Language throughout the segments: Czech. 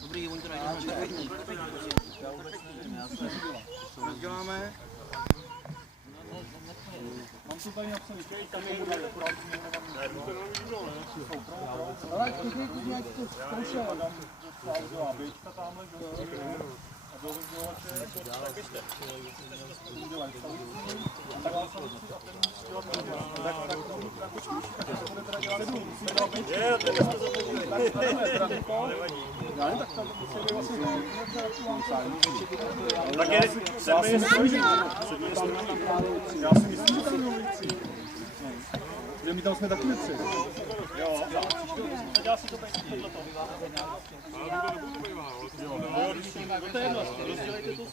Dobrý, oni to najdou perfektní. Děláme. Mám to tady napsaný, tam je jedna akorát. Ale když nějak to zkoušel, dám do ABčka tamhle, a do vydělače, tak běžte. Udělají stavici, a tak vás stavici a ten musí dělat tak počkej, tak se bude teda dělat 7, musí dělat 5. Je, to jsme zapomněli. Já nevím, tak tam musí vlastně tak je 7 já si myslím, že tam měl věci. Že my tam jsme taky věci. Jo, tak já si to pejsím tohleto. To je jedno, rozdělejte to.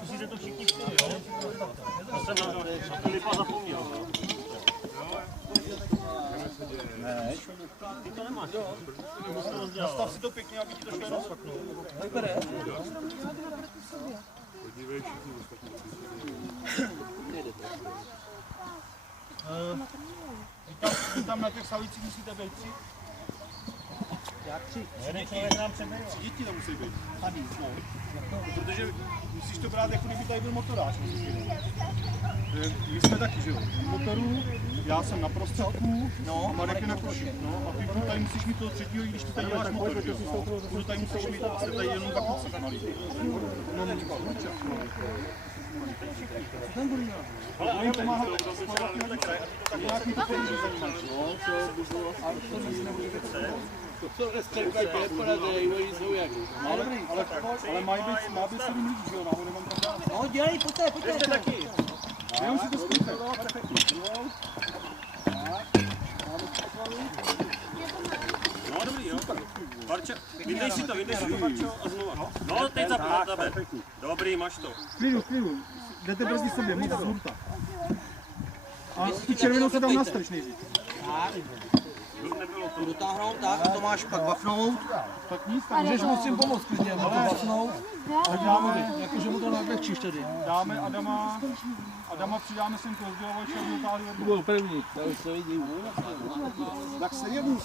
Musíte to všichni přijít, jo? Já jsem na Filipa zapomněl. Ne, ty to nemáš. Nastav si to pěkně, aby ti to šlo rozsvaknout. Vypadá. Podívej všichni ostatní. Vy tam na těch savících musíte být 3. Jak 3? Jeden člověk nám přebejde. 3 děti tam musí být. Tady, no. Protože musíš to brát, jako kdyby tady byl motorář. My jsme taky, že jo? Motoru, já jsem na prostředku, a Marek je na koši. No, a ty tady musíš mít toho třetího, i když ty tady děláš motor, že jo? Tu tady musíš mít, jste tady jenom 2 kluci malý. No, ale oni pomáhají skládat ty hadice, tak nějaký to peníze zajímají. A to nic nebudete chce. To rozčerkají poradej, oni jsou jak. Ale má být 7 lidí, že jo? Já ho nemám tam dát. No dělej, pojďte. Ještě taky. Jenom si to zkuste. No dobrý, jo. Barča, vydej si to, Barčo, a znova. No, teď zapnu na tebe. Dobrý, máš to. Klidu. Jdete brzdit sobě, moc z hurta. A tu červenou se tam nastrč nejdřív. Dotáhnout, tak, to máš pak bafnout. Tak nic, tak můžeš musím pomoct klidně, ale bafnout. A dáme, jakože mu to naklečíš tady. Dáme Adama přidáme sem k rozdělovači a dotáhli od Byl první, to už to vidím. tak se jednu.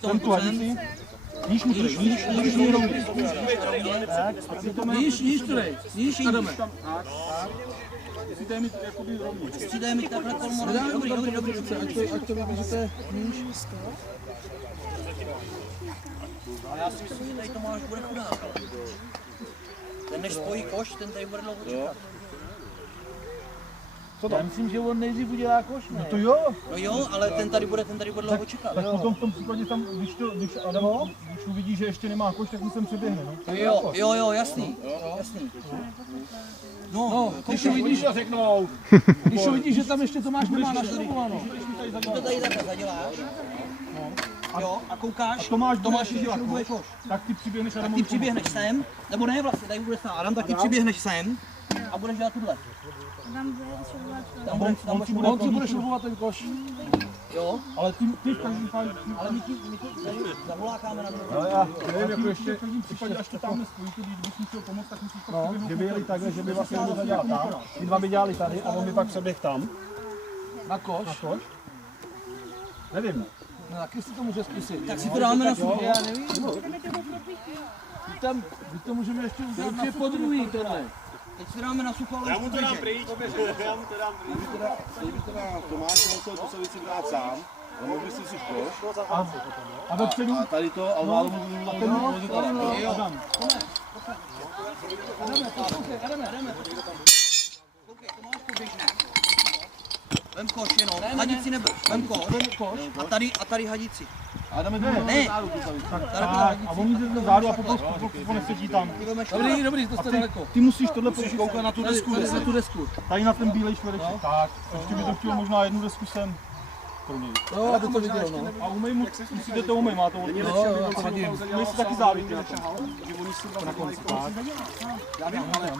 Sem tu hadici. Níž mu trej, Níž, Adame. Musíte mít jakoby rovně. Musíte mít takhle kolmo. Dobrý. Ať to vyběžete níž. Ale já si myslím, že tady Tomáš bude chudák. Ten než spojí koš, ten tady bude dlouho čekat. Já myslím, že on nejdřív udělá koš, ne? No to jo. No jo, ale ten tady bude dlouho čekat. Tak potom v tom případě tam, když Adam, když uvidí, že ještě nemá koš, tak mu sem přeběhne, no. Jo, jasný. No, Když uvidíš, řeknou. Když uvidíš, že tam ještě Tomáš nemá našrobováno. to tady takhle zaděláš. Jo, a koukáš, Tomáš dělá šrubuje koš. tak ty přiběhneš Tak ty přiběhneš sem, nebo ne vlastně, tady bude stát Adam, tak ty přiběhneš sem a budeš dělat tuhle. On si bude šrubovat ten koš. Jo, ale ty v každém případě, ale my ti tady zavolákáme na druhou. ale já nevím, jako ještě v každém případě, až to tam spojíte, když bys chtěl pomoct, tak musíš pak přiběhnout. Kdyby jeli takhle, že by vlastně jeden zadělal tam, ty dva by dělali tady a on by pak přeběh tam. Na koš. Nevím. No, taky si to může zkusit. Tak si to dáme na sucho. Já nevím. Tam to můžeme ještě udělat na podruhý tohle. Teď si dáme na sucho, ale Já mu to dám pryč. Kdyby teda Tomáš musel tu savici brát sám, ale mohl bys si koš A dopředu? a tady to a málo mu na ten vozit tady. Adam. Jdeme. Koukej, Tomáš poběžne. Vem koš jenom, hadici neber, vem koš. A tady hadici. A dáme Ne. A on jde do zádu a potom nesedí tam. Dobrý, to jste daleko. Ty musíš tohle koukat na tu desku. Na tu desku. Tady na ten bílej čtvereček. Tak, ještě by to chtělo možná jednu desku sem. Pro něj. Jo, aby to viděl, no. A umej mu, musíte to umej, má to odměr. Jo, to vidím. Umej si taky závěti na tom. Na konci, tak. Já vím, ale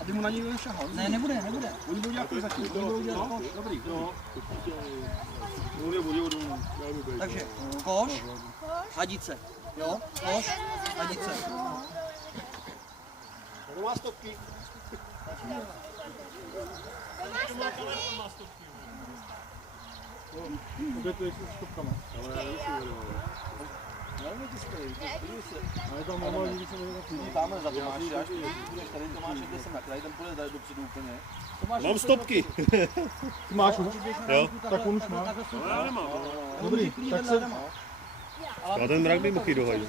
aby mu na něj nešahal. Ne, nebude. Oni budou dělat začít. Dobrý. Takže koš, hadice. Jo, koš, hadice. To má stopky. Obětuješ se s stopkama. Ale tam mama nikdy se nevím, jak Tamhle za Tomáši, až budeš tady Tomáš, kde jsem na kraji, ten půjde tady dopředu úplně. Mám stopky. ty máš už? Jo. Tak on už má. Já nemám. Dobrý, tak se... Já ten mrak by mohl jít do hajzlu.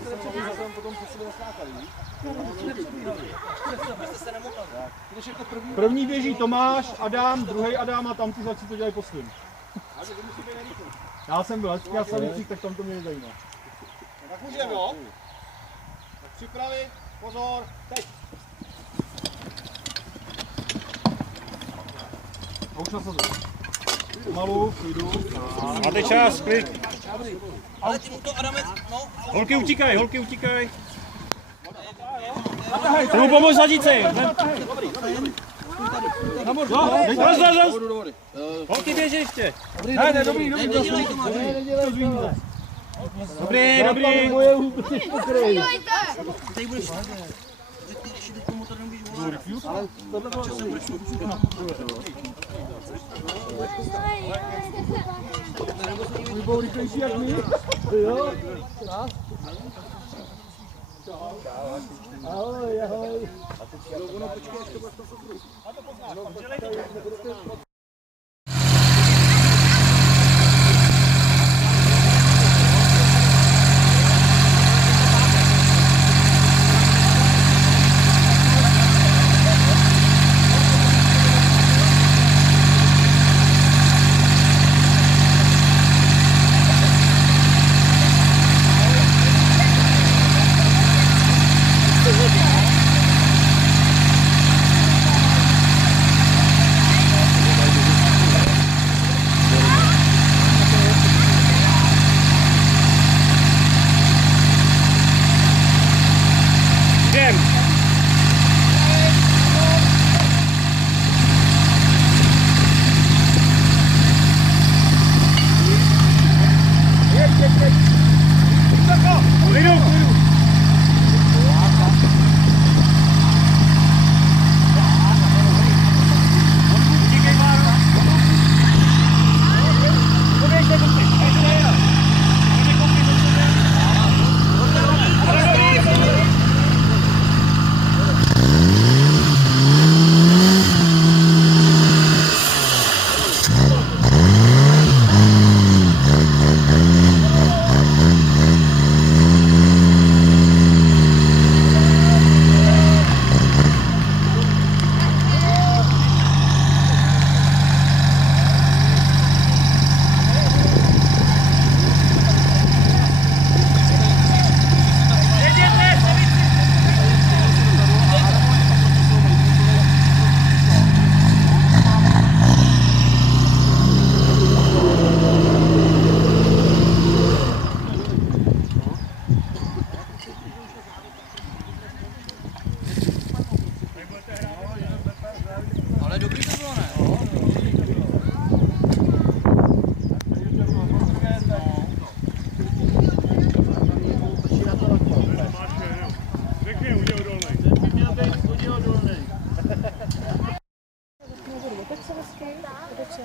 První běží Tomáš, Adam, druhý Adam a tam ty začí to dělají po svým. Já jsem byl vždycky na Salicích, tak tam to mě nezajímá. Tak můžeme, jo? Tak připravit, pozor, teď. A už nasazuji. Pomalu, půjdu. Máte čas, klid. Ale ty mu to Adamec, no. Holky utíkaj, holky utíkaj. Chci mu pomoct zadit se. Holky běží ještě. Ne, dobrý. Dobrý. Moje úplně pokryj. Tady budeš. Ty když jdu k tomu motoru, nemůžeš volat. Ale tohle bylo Oni budou rychlejší jak my. Jo. Ahoj, ahoj. Ale dobrý to bylo, ne? Otoč se hezky, otoč se.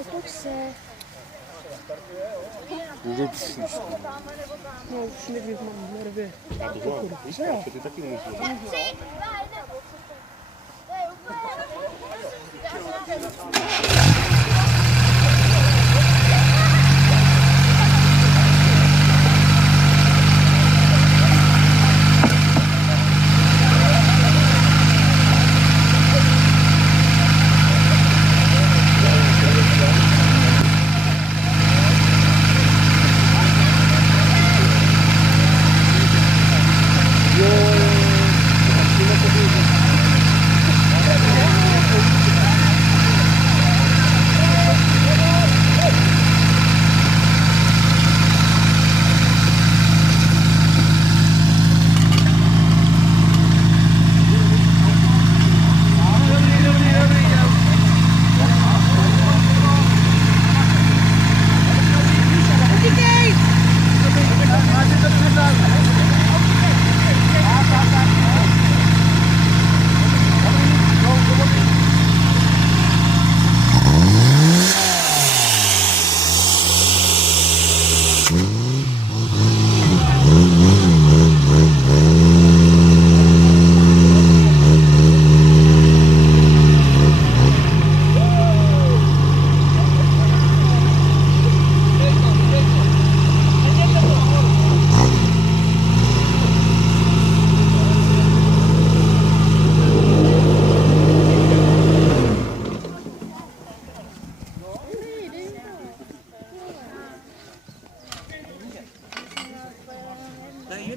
Otoč se. No už někdy mám nervy. Ty taky musíš.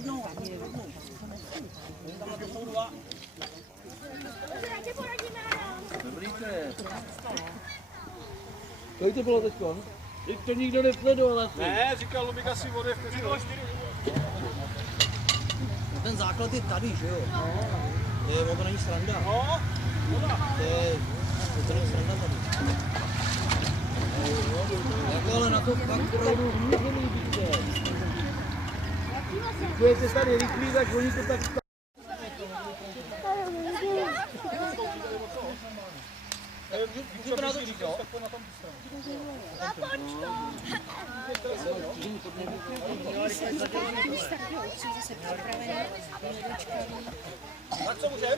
jednou. Tam na to jsou dva. Dobrý to je. Kolik to bylo teďko? Teď to nikdo nesledoval asi. Ne, říkal Lubik asi vody v vteřinu. Ten základ je tady, že jo? To není sranda. To není sranda tady. Jako ale na to fakt opravdu můžeme být. Budete tady rychlí, tak oni to tak... Můžeme na to říct, jo? Na co můžeme?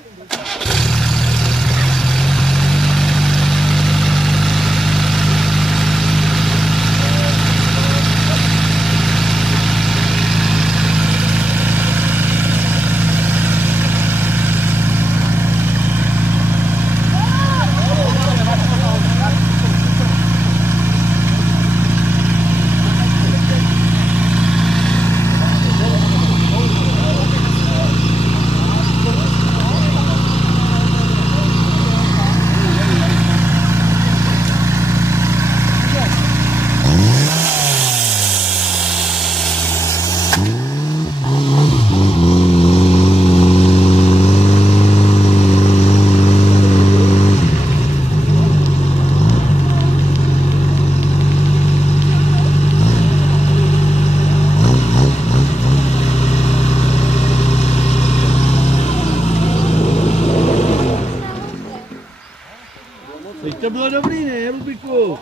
Teď to bylo dobrý, ne, Lubiku?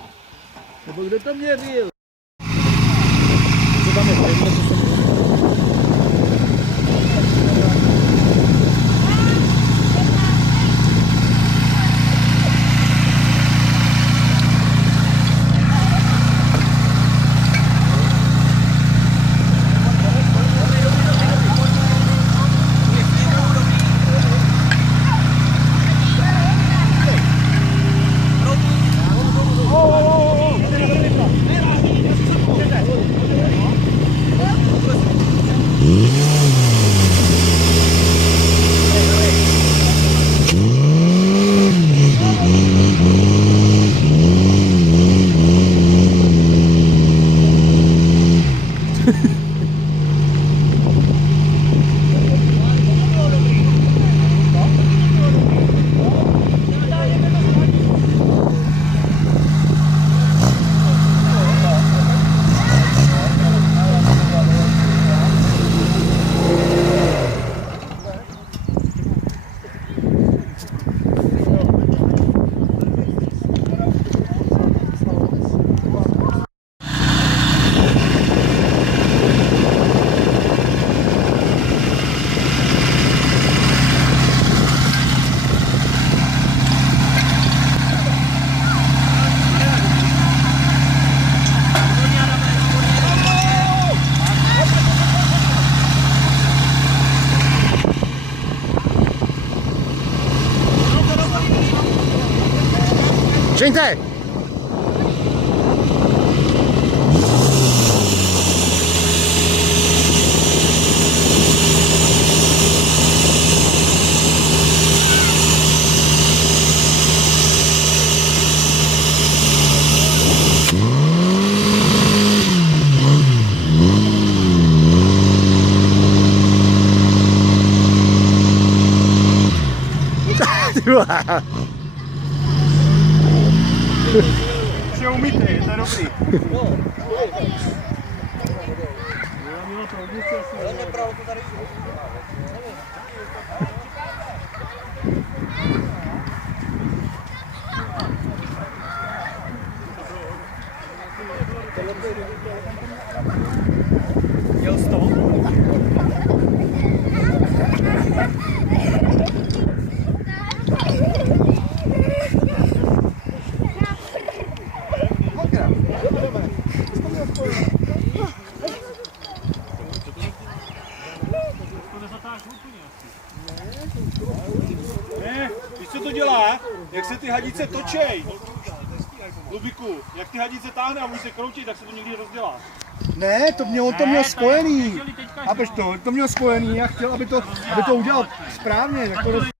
Nebo kdo to měřil? Žeňte! Už je umytý, to je dobrý. Jel z toho? Ne, víš co to dělá? Jak se ty hadice točej. Lubiku, jak ty hadice táhne a může se kroutit, tak se to někdy rozdělá. Ne, on to měl spojený. A to měl spojený, já chtěl, aby to udělal správně. Tak to